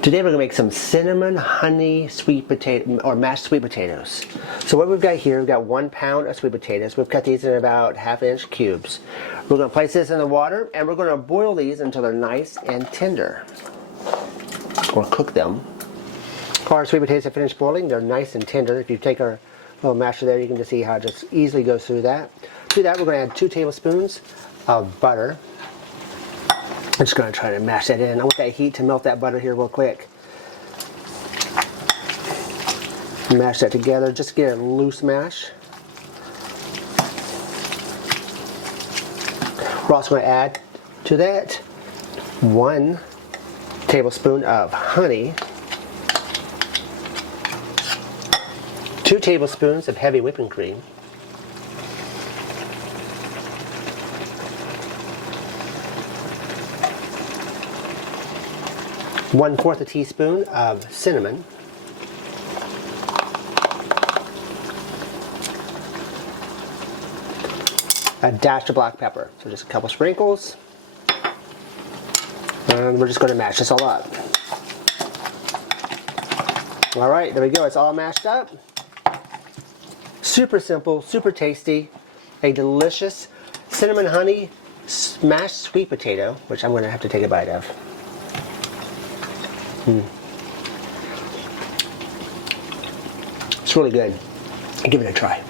Today we're going to make some cinnamon honey sweet potato or mashed sweet potatoes. So what we've got here, we've got 1 pound of sweet potatoes. We've cut these in about 1/2 inch cubes. We're going to place this in the water and we're going to boil these until they're nice and tender. Or cook them. Our sweet potatoes have finished boiling. They're nice and tender. If you take our little masher there, you can just see how it just easily goes through that. To that, we're going to add 2 tablespoons of butter. I'm just going to try to mash that in. I want that heat to melt that butter here real quick. Mash that together, just get a loose mash. We're also going to add to that 1 tablespoon of honey, 2 tablespoons of heavy whipping cream, 1/4 teaspoon of cinnamon, a dash of black pepper, so just a couple sprinkles, and we're just going to mash this all up. Alright, there we go, it's all mashed up. Super simple, super tasty, a delicious cinnamon honey mashed sweet potato, which I'm going to have to take a bite of. It's really good. Give it a try.